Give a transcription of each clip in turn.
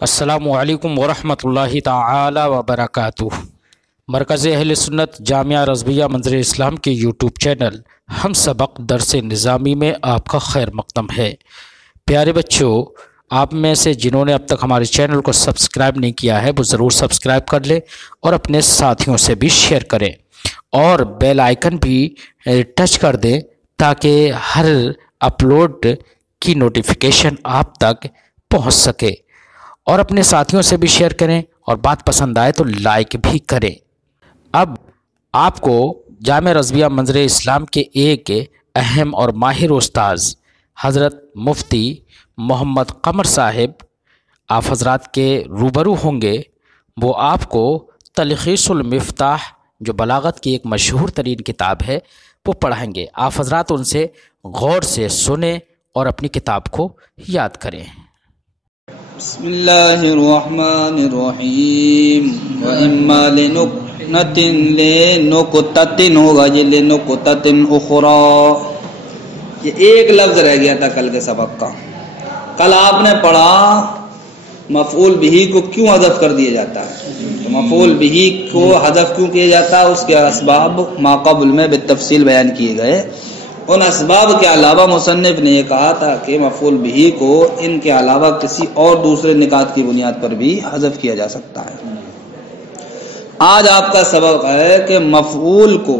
السلام علیکم ورحمۃ اللہ تعالی وبرکاتہ۔ مرکز اہل سنت جامعہ رضویہ منظر اسلام کے یوٹیوب چینل ہم سبق درس نظامی میں آپ کا خیر مقدم ہے۔ پیارے بچوں، آپ میں سے جنہوں نے اب تک ہمارے چینل کو سبسکرائب نہیں کیا ہے وہ ضرور سبسکرائب کر لیں اور اپنے ساتھیوں سے بھی شیئر کریں اور بیل آئیکن بھی ٹچ کر دیں تاکہ ہر اپلوڈ کی نوٹیفیکیشن آپ تک پہنچ سکے، اور اپنے ساتھیوں سے بھی شیئر کریں اور بات پسند آئے تو لائک بھی کریں۔ اب آپ کو جامعہ رضویہ منظر اسلام کے ایک اہم اور ماہر استاذ حضرت مفتی محمد قمر صاحب آپ حضرات کے روبرو ہوں گے۔ وہ آپ کو تلخیص المفتاح جو بلاغت کی ایک مشہور ترین کتاب ہے وہ پڑھائیں گے۔ آپ حضرات ان سے غور سے سنیں اور اپنی کتاب کو یاد کریں۔ بسم اللہ الرحمن الرحیم وَإِمَّا لِنُكْتَةٍ ہوگا یہ لِنُكْتَةٍ اخرى، یہ ایک لفظ رہ گیا تھا کل کے سبق کا۔ کل آپ نے پڑھا مفعول بہ کو کیوں حذف کر دیا جاتا ہے، تو مفعول بہ کو حذف کیوں کیا جاتا ہے اس کے اسباب ما قبل میں بالتفصیل بیان کیے گئے۔ ان اسباب کے علاوہ مصنف نے یہ کہا تھا کہ مفعول بہ کو ان کے علاوہ کسی اور دوسرے نکات کی بنیاد پر بھی حذف کیا جا سکتا ہے۔ آج آپ کا سبق ہے کہ مفعول کو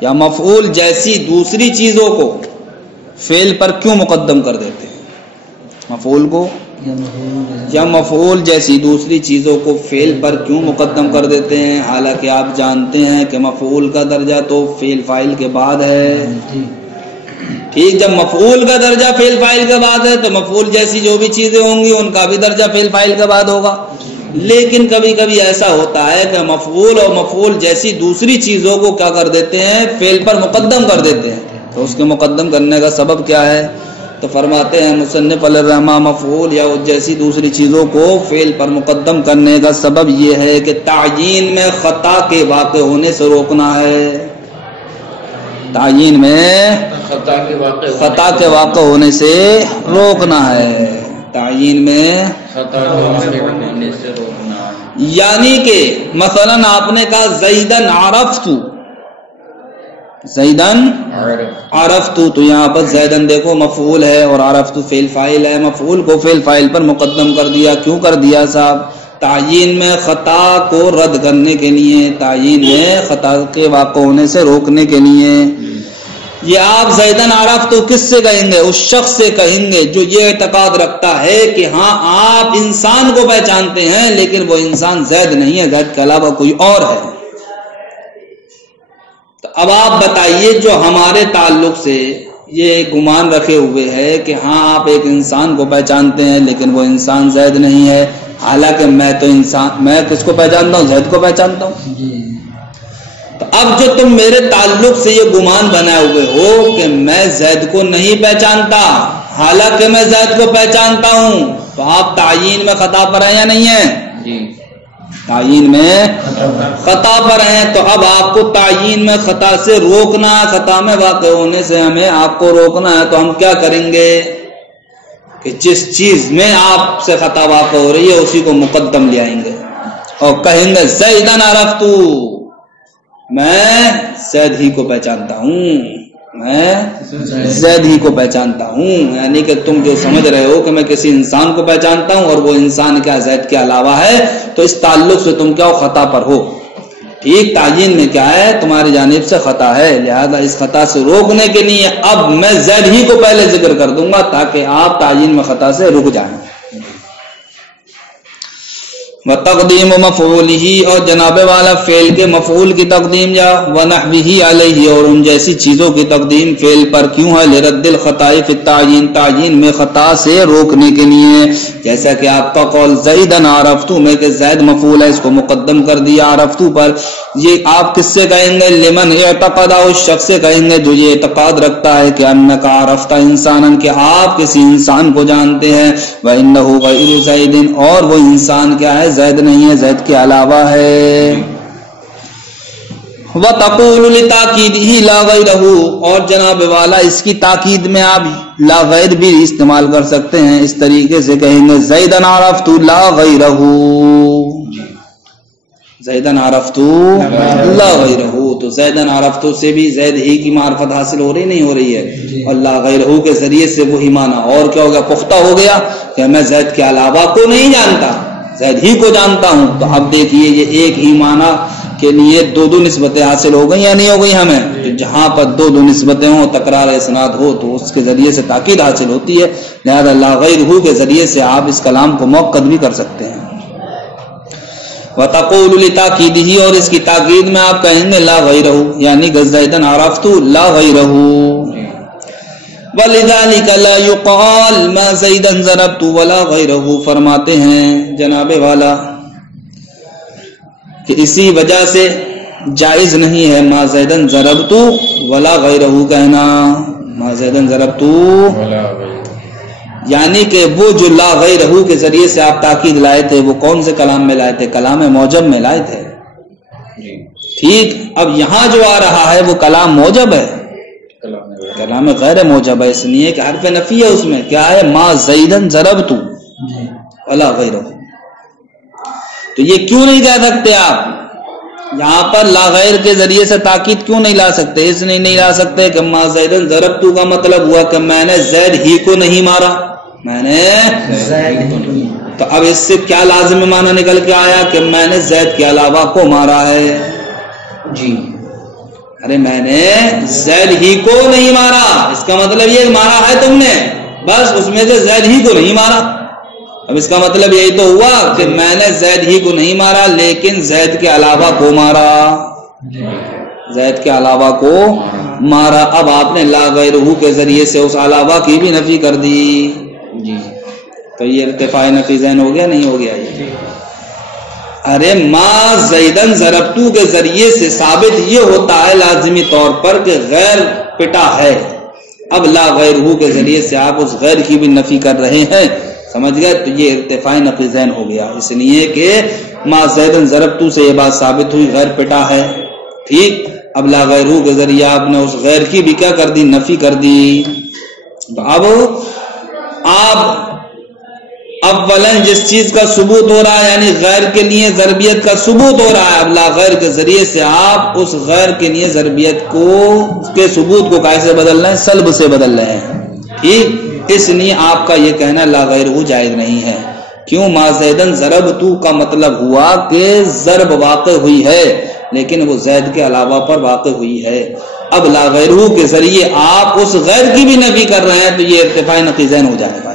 یا مفعول جیسی دوسری چیزوں کو فعل پر کیوں مقدم کر دیتے ہیں۔ مفعول کو یا مفعول جیسی دوسری چیزوں کو فعل پر کیوں مقدم کر دیتے ہیں، حالانکہ آپ جانتے ہیں کہ مفعول کا درجہ تو فعل فاعل کے بعد ہے۔ ٹھیک، جب مفعول کا درجہ فعل فاعل کے بعد ہے تو مفعول جیسی جو بھی چیزیں ہوں گی ان کا بھی درجہ فعل فاعل کے بعد ہوگا۔ لیکن کبھی کبھی ایسا ہوتا ہے کہ مفعول اور مفعول جیسی دوسری چیزوں کو کیا کر دیتے ہیں، فعل پر مقدم کر دیتے ہیں۔ تو اس کے مقدم کرنے کا سبب کیا ہے؟ تو فرماتے ہیں مصنف علیہ الرحمہ مفعول یا جیسی دوسری چیزوں کو فعل پر مقدم کرنے کا سبب یہ ہے کہ تعیین میں خطا کے واقع ہونے سے روکنا ہے۔ تعیین میں خطا کے واقع ہونے سے روکنا ہے۔ تعیین میں خطا کے واقع ہونے سے روکنا ہے، یعنی کہ مثلا آپ نے کہا زیدن عرفت، زیدن عرفت، تو یہاں پر زیدن دیکھو مفعول ہے اور عرفت فعل فاعل ہے۔ مفعول کو فعل فاعل پر مقدم کر دیا، کیوں کر دیا صاحب؟ تعیین میں خطا کو رد کرنے کے لیے، تعیین میں خطا کے واقع ہونے سے روکنے کے لیے۔ یہ آپ زیدن عرفت کس سے کہیں گے؟ اس شخص سے کہیں گے جو یہ اعتقاد رکھتا ہے کہ ہاں آپ انسان کو پہچانتے ہیں لیکن وہ انسان زید نہیں ہے، زید کے علاوہ کوئی اور ہے۔ تو اب آپ بتائیے جو ہمارے تعلق سے یہ گمان رکھے ہوئے ہے کہ ہاں آپ ایک انسان کو پہچانتے ہیں لیکن وہ انسان زید نہیں ہے، حالانکہ میں کس کو پہچانتا ہوں؟ زید کو پہچانتا ہوں۔ تو اب جو تم میرے تعلق سے یہ گمان بنائے ہوئے ہو کہ میں زید کو نہیں پہچانتا حالانکہ میں زید کو پہچانتا ہوں، تو آپ تعیین میں خطا پر ہیں یا نہیں ہیں؟ تعیین میں خطا پر ہیں۔ تو اب آپ کو تعیین میں خطا سے روکنا ہے، خطا میں واقع ہونے سے ہمیں آپ کو روکنا ہے۔ تو ہم کیا کریں گے کہ جس چیز میں آپ سے خطا واقع ہو رہی ہے اسی کو مقدم لے آئیں گے اور کہیں گے زیدن عرفت، میں زید ہی کو پہچانتا ہوں، میں زید ہی کو پہچانتا ہوں۔ یعنی کہ تم جو سمجھ رہے ہو کہ میں کسی انسان کو پہچانتا ہوں اور وہ انسان کیا زید کے علاوہ ہے، تو اس تعلق سے تم کیا ہو؟ خطا پر ہو۔ ٹھیک، تعیین میں کیا ہے؟ تمہاری جانب سے خطا ہے، لہذا اس خطا سے روکنے کے لیے اب میں زید ہی کو پہلے ذکر کر دوں گا تاکہ آپ تعیین میں خطا سے رک جائیں۔ وتقدیم مفعولہ، اور جناب والا فعل کے مفعول کی تقدیم یا ونحوہ علیہ، اور ان جیسی چیزوں کی تقدیم فعل پر کیوں ہے؟ لرد الخطا فی التعیین، تعیین میں خطا سے روکنے کے لیے۔ جیسا کہ آپ کا قول زیدن عرفت میں کہ زید مفعول ہے، اس کو مقدم کر دیا عرفت پر، یہ آپ کس سے کہیں گے؟ لمن اعتقد، اس شخص سے کہیں گے جو یہ اعتقاد رکھتا ہے کہ انک عرفت انسانا، کہ آپ کسی انسان کو جانتے ہیں، وانہ غیر زید، اور وہ انسان کیا ہے؟ زید نہیں ہے، زید کے علاوہ ہے۔ وَتَقُولُ لِتَأْكِيدِهِ لَا غَيْرَهُ، اور جناب والا اس کی تاکید میں آپ لا غیر بھی استعمال کر سکتے ہیں. اس طریقے سے کہیں گے زیدن عرفت لا غیرہ، زیدن عرفت لا غیرہ. تو زیدن عرفت سے بھی زید ہی کی معرفت حاصل ہو رہی نہیں ہو رہی ہے، اور لا غیرہ کے ذریعے سے وہی معنی اور کیا ہو گیا، پختہ ہو گیا کہ میں زید کے علاوہ کو نہیں جانتا، زید ہی کو جانتا ہوں. تو اب دیکھیے یہ ایک ہی معنی کے لیے دو نسبتیں حاصل ہو گئی یا نہیں ہو گئی ہمیں. تو جہاں پر دو نسبتیں ہوں، تکرار اسناد ہو، تو اس کے ذریعے سے تاکید حاصل ہوتی ہے. لہذا لا غیرہ کے ذریعے سے آپ اس کلام کو موقت بھی کر سکتے ہیں. وَتَقُولُ لِتَاكِيدِهِ، اور اس کی تاکید میں آپ کہیں گے لا غیرہ، یعنی زیدن عرفت لا غیرہ. وَلِذَلِكَ لَا يُقَالُ مَا زَيْدًا ضَرَبْتُ وَلَا غَيْرَهُ. فرماتے ہیں جناب والا کہ اسی وجہ سے جائز نہیں ہے ما زیدن ضربت ولا غیرہ کہنا. ما زیدن ضربت یعنی کہ وہ جو لا غیرہ کے ذریعے سے آپ تاکید لائے تھے وہ کون سے کلام میں لائے تھے؟ کلام موجب میں لائے تھے. ٹھیک، اب یہاں جو آ رہا ہے وہ کلام موجب ہے، کلام غیر موجب ہے، اس لیے کہ حرف نفی ہے. اس میں کیا ہے؟ ما زیدن ضربت ولا غیرہ. تو یہ کیوں نہیں کہہ سکتے آپ یہاں پر لا غیر کے ذریعے سے تاکید کیوں نہیں لا سکتے؟ اس لیے نہیں لا سکتے کہ ما زیدن ضربت کا مطلب ہوا کہ میں نے زید ہی کو نہیں مارا، میں نے تو اب اس سے کیا لازم معنی نکل کے آیا کہ میں نے زید کے علاوہ کو مارا ہے. جی ارے میں نے زید ہی کو نہیں مارا، اس کا مطلب یہ مارا ہے تم نے، بس اس میں سے زید ہی کو نہیں مارا. اب اس کا مطلب یہی تو ہوا کہ میں نے زید ہی کو نہیں مارا لیکن زید کے علاوہ کو مارا، زید کے علاوہ کو مارا. اب آپ نے لا غیرہ کے ذریعے سے اس علاوہ کی بھی نفی کر دی. جی تو یہ ارتفاع نفی ذہن ہو گیا نہیں ہو گیا؟ ارے ما زیدن ضربتو کے ذریعے سے ثابت یہ ہوتا ہے لازمی طور پر کہ غیر پٹا ہے. اب لا غیرہ کے ذریعے سے آپ اس غیر کی بھی نفی کر رہے ہیں، سمجھ گئے؟ تو یہ ارتفاع نفی ذہن ہو گیا، اس لیے کہ ما زیدن ضربتو سے یہ بات ثابت ہوئی غیر پٹا ہے. ٹھیک، اب لا غیرہ کے ذریعے آپ نے اس غیر کی بھی کیا کر دی؟ نفی کر دی. تو اب آپ اولاً جس چیز کا ثبوت ہو رہا ہے یعنی غیر کے لیے ضربیت کا ثبوت ہو رہا ہے، اب لا غیر کے ذریعے سے آپ اس غیر کے لیے ضربیت کو کے ثبوت کو کیسے بدل رہے ہیں؟ سلب سے بدل رہے ہیں. ٹھیک، اس لیے آپ کا یہ کہنا لا غیرہ جائز نہیں ہے. کیوں؟ ما زیدن ضربتو کا مطلب ہوا کہ ضرب واقع ہوئی ہے لیکن وہ زید کے علاوہ پر واقع ہوئی ہے. اب لا غیرہ کے ذریعے آپ اس غیر کی بھی نفی کر رہے ہیں تو یہ ارتفاع نفی ذہن ہو جائے گا،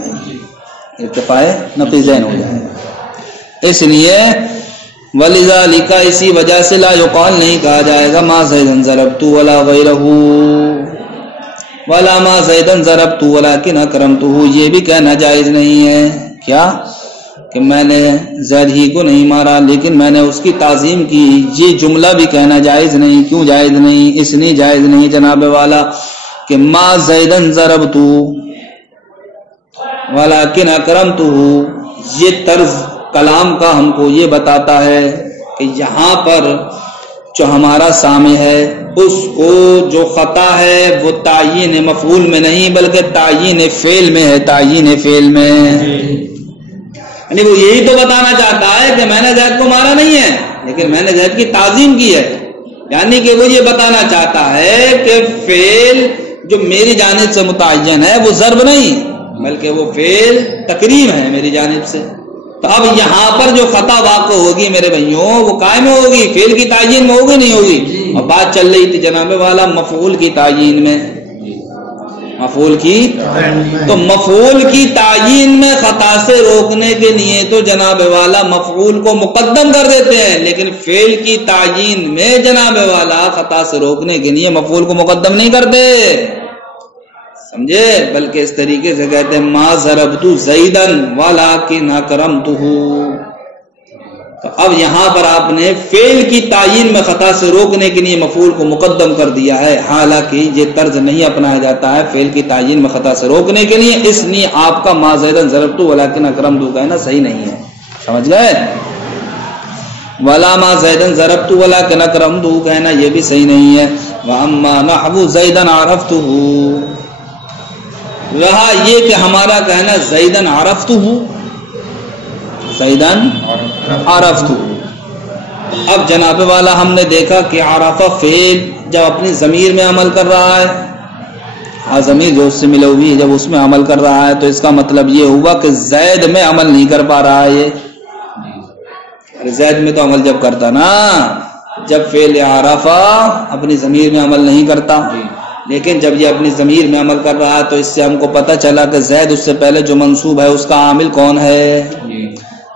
ارتفاع نفی ذہن ہو جائے گا. اس لیے ولذالک اسی وجہ سے لا یقال نہیں کہا جائے گا ما زیدن ضربت ولا غیرہ ولا ما زیدن ضربت ولکن اکرمتہ. یہ بھی کہنا جائز نہیں ہے کیا کہ میں نے زید ہی کو نہیں مارا لیکن میں نے اس کی تعظیم کی. یہ جملہ بھی کہنا جائز نہیں. کیوں جائز نہیں؟ اس لیے جائز نہیں جناب والا کہ ما زیدن ضربت ولیکن اکرمتہ، یہ طرز کلام کا ہم کو یہ بتاتا ہے کہ یہاں پر جو ہمارا سامع ہے اس کو جو خطا ہے وہ تعیین مفعول میں نہیں بلکہ تعیین فعل میں ہے. تعیین فعل میں یعنی وہ یہی تو بتانا چاہتا ہے کہ میں نے زید کو مارا نہیں ہے لیکن میں نے زید کی تعظیم کی ہے. یعنی کہ وہ یہ بتانا چاہتا ہے کہ فعل جو میری جانب سے متعین ہے وہ ضرب نہیں بلکہ وہ فعل تکریم ہے میری جانب سے. تو اب یہاں پر جو خطا واقع ہوگی میرے بھائیوں وہ قائم ہوگی فعل کی تعین میں ہوگی نہیں ہوگی؟ اور بات چل رہی تھی جناب والا مفعول کی تعین میں. مفعول کی تو مفعول کی تعین میں خطا سے روکنے کے لیے تو جناب والا مفعول کو مقدم کر دیتے ہیں لیکن فعل کی تعین میں جناب والا خطا سے روکنے کے لیے مفعول کو مقدم نہیں کرتے، سمجھے؟ بلکہ اس طریقے سے کہتے ہیں ما ضربت زیدن ولکن اکرمتہ. تو اب یہاں پر آپ نے فعل کی تعین میں خطا سے روکنے کے لیے مفعول کو مقدم کر دیا ہے، حالانکہ یہ طرز نہیں اپنایا جاتا ہے فعل کی تعین میں خطا سے روکنے کے لیے. اس لیے آپ کا ما زیدن ضربت ولکن اکرمتہ کہنا صحیح نہیں ہے، سمجھ گئے؟ ولا ما زیدن ضربت ولکن اکرمتہ کہنا یہ بھی صحیح نہیں ہے. واما نحو زیدن عرفتہ، رہا یہ کہ ہمارا کہنا زیدن عرفتہ، زیدن عرفتہ، اب جناب والا ہم نے دیکھا کہ عرفہ فعل جب اپنی ضمیر میں عمل کر رہا ہے، ضمیر جو اس سے ملی ہوئی ہے، جب اس میں عمل کر رہا ہے تو اس کا مطلب یہ ہوا کہ زید میں عمل نہیں کر پا رہا ہے یہ، زید میں تو عمل جب کرتا نا، جب فعل عرفہ اپنی ضمیر میں عمل نہیں کرتا، لیکن جب یہ اپنی ضمیر میں عمل کر رہا ہے تو اس سے ہم کو پتہ چلا کہ زید اس سے پہلے جو منصوب ہے اس کا عامل کون ہے؟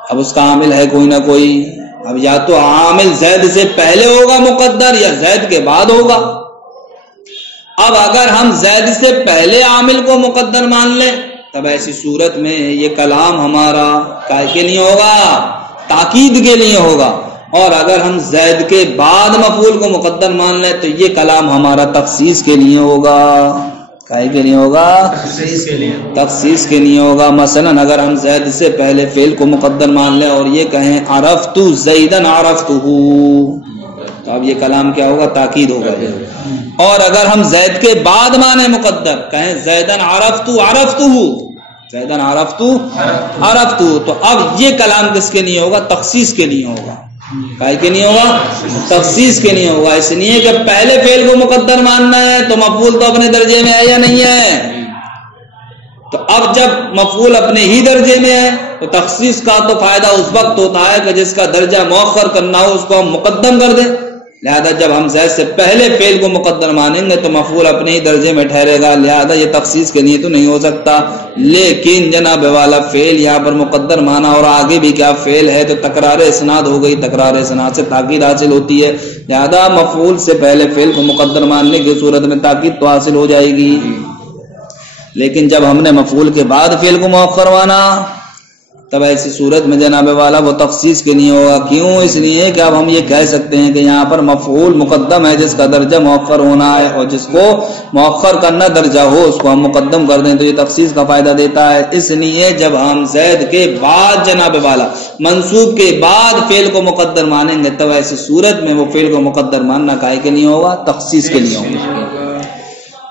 اب اس کا عامل ہے کوئی نہ کوئی، اب یا تو عامل زید سے پہلے ہوگا مقدر یا زید کے بعد ہوگا۔ اب اگر ہم زید سے پہلے عامل کو مقدر مان لیں تب ایسی صورت میں یہ کلام ہمارا کائے کے لیے ہوگا؟ تاکید کے لیے ہوگا، اور اگر ہم زید کے بعد مفعول کو مقدر مان لیں تو یہ کلام ہمارا تخصیص کے لیے ہوگا۔ کائے کے لیے ہوگا؟ تخصیص کے لیے ہوگا۔ مثلا اگر ہم زید سے پہلے فعل کو مقدر مان لیں اور یہ کہیں عرفت زیدن عرفتہ، تو اب یہ کلام کیا ہوگا؟ تاکید ہوگا۔ اور اگر ہم زید کے بعد مانے مقدر کہیں زیدن عرفت عرفتہ، زیدن عرفت عرفتہ، تو اب یہ کلام کس کے لیے ہوگا؟ تخصیص کے لیے ہوگا۔ کائے کے لیے ہوگا؟ تخصیص کے لیے ہوگا، اس لیے کہ پہلے فعل کو مقدر ماننا ہے تو مفعول تو اپنے درجے میں ہے یا نہیں ہے؟ تو اب جب مفعول اپنے ہی درجے میں ہے تو تخصیص کا تو فائدہ اس وقت ہوتا ہے کہ جس کا درجہ مؤخر کرنا ہو اس کو ہم مقدم کر دیں، لہذا جب ہم زید سے پہلے فعل کو مقدر مانیں گے تو مفعول اپنے ہی درجے میں ٹھہرے گا، لہذا یہ تخصیص کے لیے تو نہیں ہو سکتا۔ لیکن جناب والا فعل یہاں پر مقدر مانا اور آگے بھی کیا فعل ہے تو تکرار اسناد ہو گئی، تکرار اسناد سے تاکید حاصل ہوتی ہے، لہذا مفعول سے پہلے فعل کو مقدر ماننے کی صورت میں تاکید تو حاصل ہو جائے گی۔ لیکن جب ہم نے مفعول کے بعد فعل کو مؤخر مانا تب ایسی صورت میں جناب والا وہ تخصیص کے لیے ہوگا۔ کیوں؟ اس لیے کہ اب ہم یہ کہہ سکتے ہیں کہ یہاں پر مفعول مقدم ہے جس کا درجہ مؤخر ہونا ہے، اور جس کو مؤخر کرنا درجہ ہو اس کو ہم مقدم کر دیں تو یہ تخصیص کا فائدہ دیتا ہے۔ اس لیے جب ہم زید کے بعد جناب والا منصوب کے بعد فعل کو مقدر مانیں گے تب ایسی صورت میں وہ فعل کو مقدر ماننا کائے کے لیے ہوگا؟ تخصیص کے لیے ہوگا۔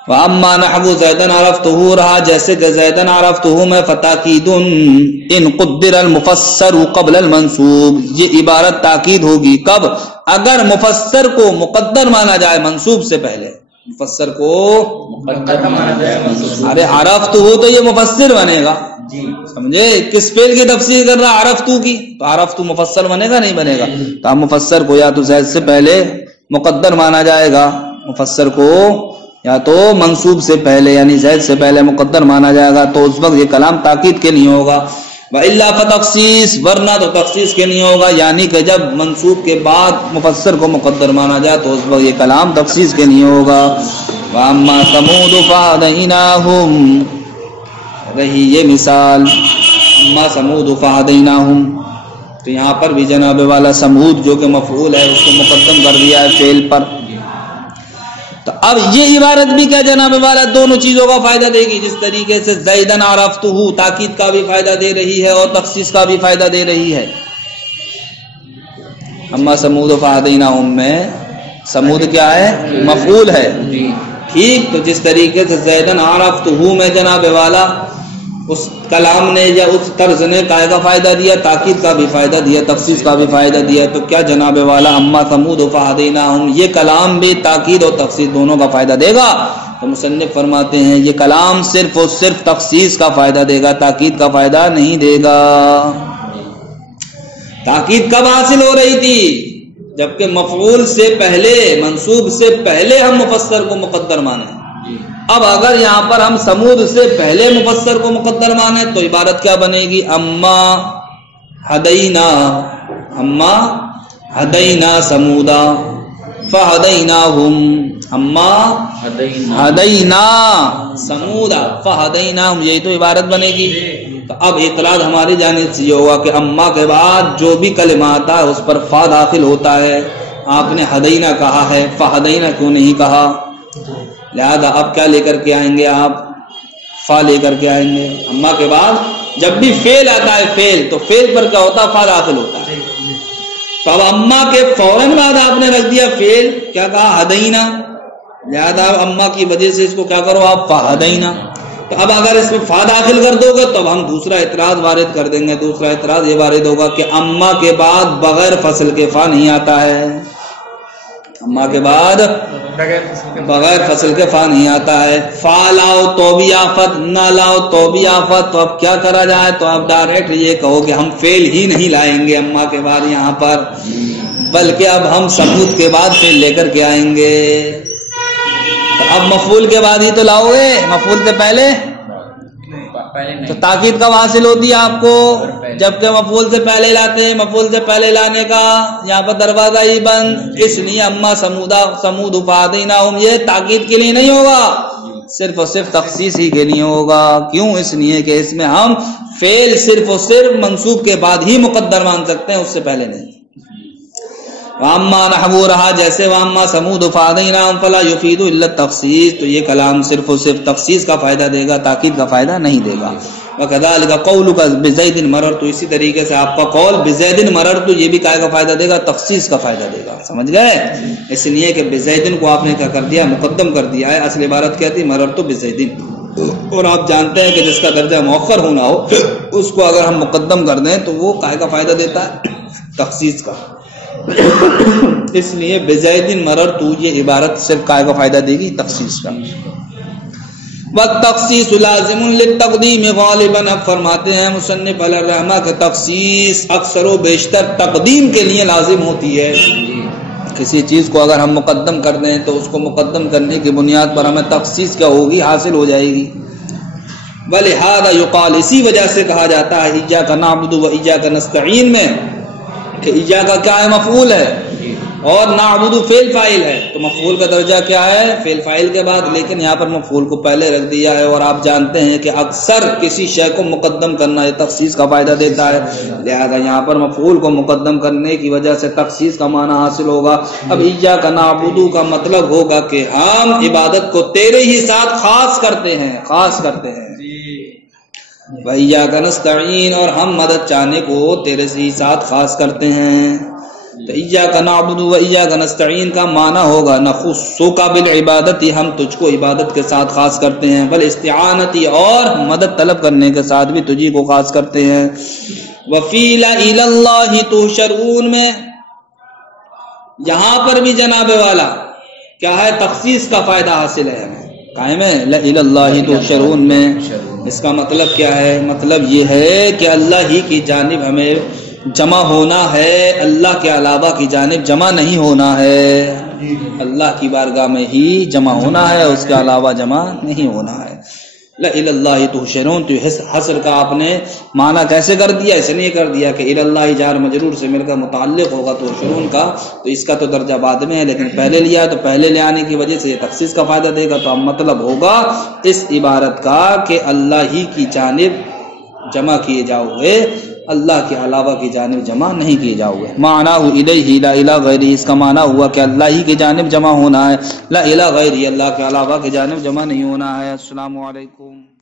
وَأَمَّا نَحْوُ زَيْدًا عَرَفْتُهُ رہا جیسے کہ زیدن عرفتہ میں فتاکید ان قدر المفسر قبل المنصوب، یہ عبارت تاکید ہوگی کب؟ اگر مفسر کو مقدر مانا جائے منصوب سے پہلے، مفسر کو مقدر مانا جائے منصوب، ارے عرفتہ تو یہ مفسر بنے گا، سمجھے؟ کس فعل کی تفسیر کر رہا؟ عرفتہ کی، تو عرفتہ مفسر بنے گا نہیں بنے گا؟ تو ہم مفسر کو یا تو زید سے پہلے مقدر مانا جائے گا، مفسر کو یا تو منصوب سے پہلے یعنی زید سے پہلے مقدر مانا جائے گا، تو اس وقت یہ کلام تاکید کے لیے ہوگا۔ وَإِلَّا فَتَخْصِيص، ورنہ تو تخصیص کے لیے ہوگا، یعنی کہ جب منصوب کے بعد مفسر کو مقدر مانا جائے تو اس وقت یہ کلام تخصیص کے لیے ہوگا۔ وَأَمَّا ثَمُودُ فَهَدَيْنَاهُمْ، رہی یہ مثال اما ثمود فَهَدَيْنَاهُمْ، تو یہاں پر بھی جناب والا سمود جو کہ مفعول ہے اس کو مقدم کر دیا ہے فعل پر۔ تو اب یہ عبارت بھی کیا جناب والا دونوں چیزوں کا فائدہ دے گی، جس طریقے سے زیدن عرفتہ تاکید کا بھی فائدہ دے رہی ہے اور تخصیص کا بھی فائدہ دے رہی ہے۔ اما سمود فہدیناہم میں سمود کیا ہے؟ مفعول ہے، ٹھیک؟ تو جس طریقے سے زیدن عرفتہ میں جناب والا اس کلام نے یا اس طرز نے کائے کا فائدہ دیا، تاکید کا بھی فائدہ دیا، تخصیص کا بھی فائدہ دیا، تو کیا جناب والا اما ثمود فہدیناہم یہ کلام بھی تاکید اور تخصیص دونوں کا فائدہ دے گا؟ تو مصنف فرماتے ہیں یہ کلام صرف اور صرف تخصیص کا فائدہ دے گا، تاکید کا فائدہ نہیں دے گا۔ تاکید کب حاصل ہو رہی تھی؟ جبکہ مفعول سے پہلے، منصوب سے پہلے ہم مفسر کو مقدر مانیں۔ اب اگر یہاں پر ہم سمود سے پہلے مفسر کو مقدر مانیں تو عبارت کیا بنے گی؟ اما ہدینا، اما ہدینا سمودا فہدیناہم، اما ہدینا سمودا فہدیناہم، یہی تو عبارت بنے گی۔ تو اب اطلاع ہماری جانب سے یہ ہوگا کہ اما کے بعد جو بھی کلمہ آتا ہے اس پر فا داخل ہوتا ہے۔ آپ نے ہدینا کہا ہے، فہدینا کیوں نہیں کہا؟ لہذا اب کیا لے کر کے آئیں گے؟ آپ فا لے کر کے آئیں گے۔ اما کے بعد جب بھی فعل آتا ہے، فعل تو فعل پر کیا ہوتا ہے؟ فا داخل ہوتا ہے۔ تو اب اما کے فوراً بعد آپ نے رکھ دیا فعل، کیا کہا؟ ہدینا، لہذا اما کی وجہ سے اس کو کیا کرو آپ؟ فہدینا۔ تو اب اگر اس میں فا داخل کر دو گے تو اب ہم دوسرا اعتراض وارد کر دیں گے. دوسرا اعتراض یہ وارد ہوگا کہ اما کے بعد بغیر فصل کے فا نہیں آتا ہے. اما کے بعد بغیر فصل کے فا نہیں آتا ہے. فا لاؤ تو بھی آفت، نہ لاؤ تو بھی آفت. تو اب کیا کرا جائے؟ تو اب ڈائریکٹ یہ کہو کہ ہم فعل ہی نہیں لائیں گے اما کے بعد یہاں پر، بلکہ اب ہم ثبوت کے بعد فعل لے کر کے آئیں گے. تو اب مفعول کے بعد ہی تو لاؤ گے، مفعول سے پہلے تو تاکید کب حاصل ہوتی ہے آپ کو؟ جبکہ مفعول سے پہلے لاتے ہیں. مفعول سے پہلے لانے کا یہاں پر دروازہ ہی بند. اس لیے اما سمود فہدیناہم یہ تاکید کے لیے نہیں ہوگا، صرف اور صرف تخصیص ہی کے لیے ہوگا. کیوں؟ اس لیے کہ اس میں ہم فعل صرف اور صرف منصوب کے بعد ہی مقدر مان سکتے ہیں، اس سے پہلے نہیں. وَأَمَّا نَحْوُ رہا جیسے وَأَمَّا ثَمُودُ فَهَدَيْنَاهُمْ فَلَا يُفِيدُ إِلَّا التَّخْصِيص، تو یہ کلام صرف اور صرف تخصیص کا فائدہ دے گا، تاکید کا فائدہ نہیں دے گا. وَكَذَلِكَ قَوْلُكَ بِزَيْدٍ مَرَرْتُ، اسی طریقے سے آپ کا قول بِزَيْدٍ مَرَرْتُ یہ بھی کائے کا فائدہ دے گا؟ تخصیص کا فائدہ دے گا. سمجھ گئے؟ اس لیے کہ بِزَيْدٍ کو آپ نے کیا کر دیا؟ مقدم کر دیا ہے. اصل عبارت کیا تھی؟ مَرَرْتُ بِزَيْدٍ. اور آپ جانتے ہیں کہ جس کا درجہ مؤخر ہونا ہو اس کو اگر ہم مقدم کر دیں تو وہ کائے کا فائدہ دیتا ہے؟ تخصیص کا. اس لیے بزیدن مررت یہ عبارت صرف کائے کا فائدہ دے گی؟ تخصیص کا. والتخصیص لازم للتقدیم غالباً، اب فرماتے ہیں مصنف علیہ الرحمہ کہ تخصیص اکثر و بیشتر تقدیم کے لیے لازم ہوتی ہے. کسی چیز کو اگر ہم مقدم کر دیں تو اس کو مقدم کرنے کی بنیاد پر ہمیں تخصیص کیا ہوگی؟ حاصل ہو جائے گی. ولہذا یقال، اسی وجہ سے کہا جاتا ہے ایاک نعبد و ایاک نستعین میں کہ ایاک کا کیا ہے؟ مفعول ہے، اور نعبد فعل فاعل ہے. تو مفعول کا درجہ کیا ہے؟ فعل فاعل کے بعد، لیکن یہاں پر مفعول کو پہلے رکھ دیا ہے. اور آپ جانتے ہیں کہ اکثر کسی شے کو مقدم کرنا یہ تخصیص کا فائدہ دیتا ہے. لہذا یہاں پر مفعول کو مقدم کرنے کی وجہ سے تخصیص کا معنی حاصل ہوگا. اب ایاک نعبد کا مطلب ہوگا کہ ہم عبادت کو تیرے ہی ساتھ خاص کرتے ہیں، خاص کرتے ہیں. وَإِيَّاكَ نَسْتَعِينُ، اور ہم مدد چاہنے کو تیرے سے ہی ساتھ خاص کرتے ہیں. تو ایاک نعبد و ایاک نستعین کا معنی ہوگا نخصک بالعبادت، ہم تجھ کو عبادت کے ساتھ خاص کرتے ہیں. بالاستعانت، اور مدد طلب کرنے کے ساتھ بھی تجھی کو خاص کرتے ہیں. وفی الی اللہ تحشرون میں یہاں پر بھی جناب والا کیا ہے؟ تخصیص کا فائدہ حاصل ہے ہمیں. قائم ہے الی اللہ تحشرون میں. اس کا مطلب کیا ہے؟ مطلب یہ ہے کہ اللہ ہی کی جانب ہمیں جمع ہونا ہے، اللہ کے علاوہ کی جانب جمع نہیں ہونا ہے. اللہ کی بارگاہ میں ہی جمع ہونا ہے، اس کے علاوہ جمع نہیں ہونا ہے. الی اللہ تحشرون، تو حصر کا آپ نے معنی کیسے کر دیا؟ اس نے کر دیا کہ الی اللہ جار مجرور سے مل کر متعلق ہوگا تحشرون کا، تو اس کا تو درجہ بعد میں ہے، لیکن پہلے لیا ہے تو پہلے لے آنے کی وجہ سے یہ تخصیص کا فائدہ دے گا. تو اب مطلب ہوگا اس عبارت کا کہ اللہ ہی کی جانب جمع کیے جاؤ گے، اللہ کے علاوہ کی جانب جمع نہیں کیے جاؤ گے. معنی الیہ لا الہ غیرہ، اس کا معنی ہوا کہ اللہ ہی کی جانب جمع ہونا ہے، لا الہ غیرہ، اللہ کے علاوہ کی جانب جمع نہیں ہونا ہے. السلام علیکم.